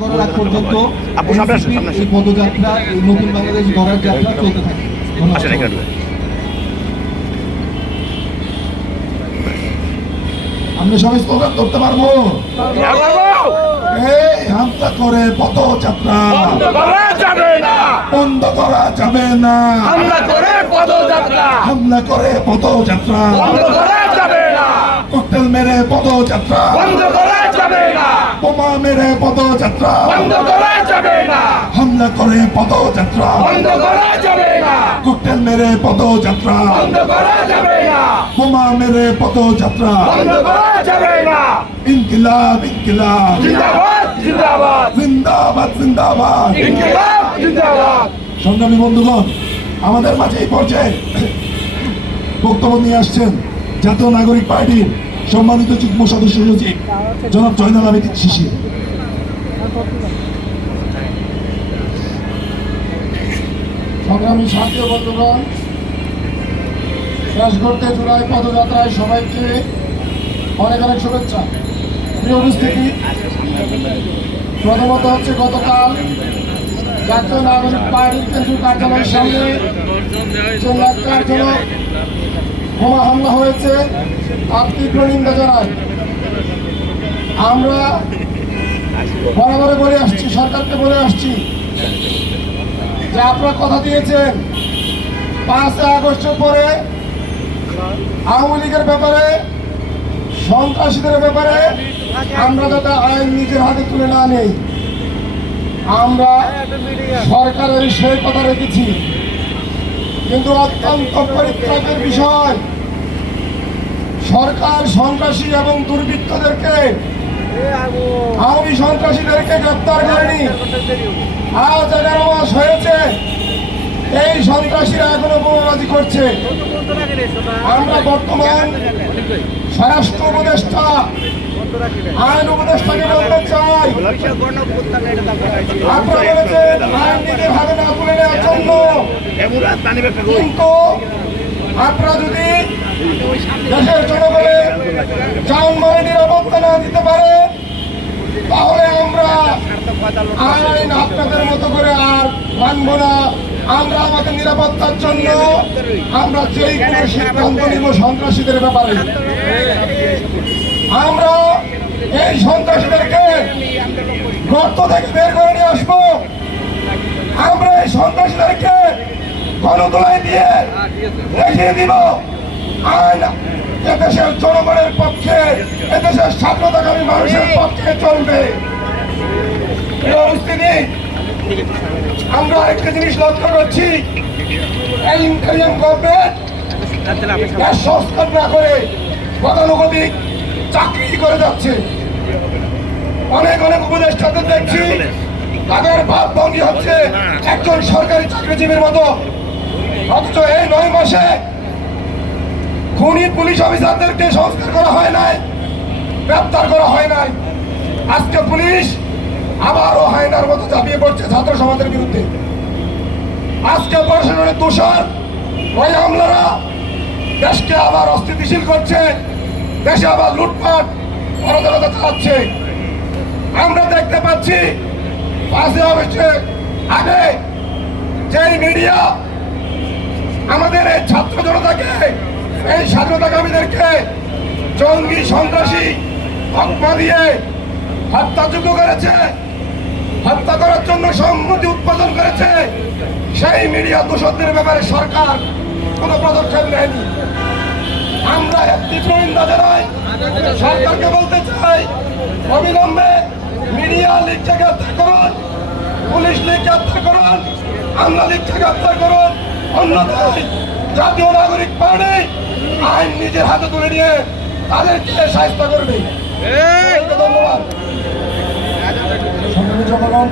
পর্যন্ত। এই পদযাত্রা এই নতুন বাংলাদেশ গড়ার যাত্রা চলতে থাকে। ধন্যবাদ। আসেন এখানে। ঢুকে। আমরা সবাই স্লোগান ধরতে পারব। এই হামলা করে পদযাত্রা। বন্ধ করা যাবে না। বন্ধ করা যাবে না। হামলা করে পদযাত্রা। হামলা করে পদযাত্রা। বন্ধ করা যাবে না। ককটেল মেরে পদযাত্রা। বন্ধ করা যাবে না বোমা মেরে পদযাত্রা। বন্ধ করা যাবে না হামলা করে পদযাত্রা। বন্ধ করা যাবে না ককটেল মেরে পদযাত্রা। বন্ধ করা যাবে না বোমা মেরে পদযাত্রা। বন্ধ করা যাবে না ইনকিলাব ইনকিলাব। জিন্দাবাদ জিন্দাবাদ। জিন্দাবাদ জিন্দাবাদ। ইনকিলাব জিন্দাবাদ। সংগ্রামী বন্ধুগণ আমাদের মাঝে এই পর্যায়ে বক্তব্য নিয়ে আসছেন জাতীয় নাগরিক পার্টির সম্মানিত যুগ্ম সদস্য সচিব জনাব জয়নাল আবেদিন শিশির সংগ্রামী সাথী বন্ধুগণ শেষ করতে জুলাই পদযাত্রায় সবাইকে অনেক অনেক শুভেচ্ছা। প্রিয় উপস্থিতি প্রথমত হচ্ছে গতকাল জাতীয় নাগরিক পার্টির কেন্দ্রীয় কার্যালয়ের সামনে যে বোমা হামলা হয়েছে। তার তীব্র নিন্দা জানাই আমরা বরাবরে বলে আসছি, সরকারকে বলে আসছি যে আপনারা কথা দিয়েছেন। পাঁচই আগস্টের পরে আওয়ামী লীগের ব্যাপারে, সন্ত্রাসীদের ব্যাপারে আমরা যাতে আইন নিজের হাতে তুলে না নেই, আমরা সরকারের সেই কথা রেখেছি। কিন্তু অত্যন্ত পরিত্রাগের বিষয়। সরকার সন্ত্রাসী এবং দুর্বৃত্তদেরকে আওয়ামী সন্ত্রাসীদেরকে গ্রেপ্তার করেনি। আজ এগারো মাস হয়েছে, এই সন্ত্রাসীরা এখনও বোমাবাজি করছে। আমরা বর্তমান স্বরাষ্ট্র উপদেষ্টা আইন উপদেষ্টাকে বলতে চাই। কিন্তু আপনারা যদি দেশের যানবাহনের নিরাপত্তা না দিতে পারে তাহলে আমরা আইন আপনাদের মতো করে আর মানব না। আমরা আমাদের নিরাপত্তার জন্য আমরা যেই কোনো সিদ্ধান্ত নিব সন্ত্রাসীদের ব্যাপারে। আমরা এই সন্ত্রাসীদেরকে গর্ত থেকে বের করে নিয়ে আসব। আমরা এই সন্ত্রাসীদেরকে গণতলায় দিয়ে দেখিয়ে দিব। আইন এদেশের জনগণের পক্ষে এদেশের স্বাধীনতাকামী মানুষের পক্ষে চলবে। আমরা একটা জিনিস লক্ষ্য করছি। এই ইন্টারিয়াম গভর্নমেন্ট সংস্কার না করে গতানুগতিক চাকরি করে যাচ্ছে। অনেক অনেক উপদেষ্টাদের দেখছি। তাদের ভাব ভঙ্গি হচ্ছে একজন সরকারি চাকরিজীবীর মতো। অথচ এই নয় মাসে খুনি পুলিশ অফিসারদেরকে সংস্কার করা হয় নাই, গ্রেপ্তার করা হয় নাই। আজকে পুলিশ আবারও হায়নার মতো ঝাঁপিয়ে পড়ছে ছাত্র সমাজের বিরুদ্ধে। আজকে প্রশাসনের তুষার, ওই আমলারা দেশকে আবার অস্থিতিশীল করছে। দেশে আবার লুটপাট অরাজকতা চালাচ্ছে। আমরা দেখতে পাচ্ছি পাঁচই আগস্টে আগে যেই মিডিয়া আমাদের এই ছাত্র জনতাকে, এই স্বাধীনতাকামীদেরকে জঙ্গি সন্ত্রাসী হকমা দিয়ে হত্যাযোগ্য করেছে, হত্যা করার জন্য সম্মতি উৎপাদন করেছে, সেই মিডিয়া দোষদের ব্যাপারে সরকার কোনো পদক্ষেপ নেয়নি। আমরা একটি নিন্দা জানাই সরকারকে বলতে চাই অবিলম্বে মিডিয়া লিগকে গ্রেপ্তার করুন পুলিশ লীগ গ্রেপ্তার করুন আমলা লীগকে গ্রেপ্তার করুন। অন্যথায় জাতীয় নাগরিক পার্টি আইন নিজের হাতে তুলে নিয়ে তাদেরকে সাহায্য করবে। ধন্যবাদ। জনগণ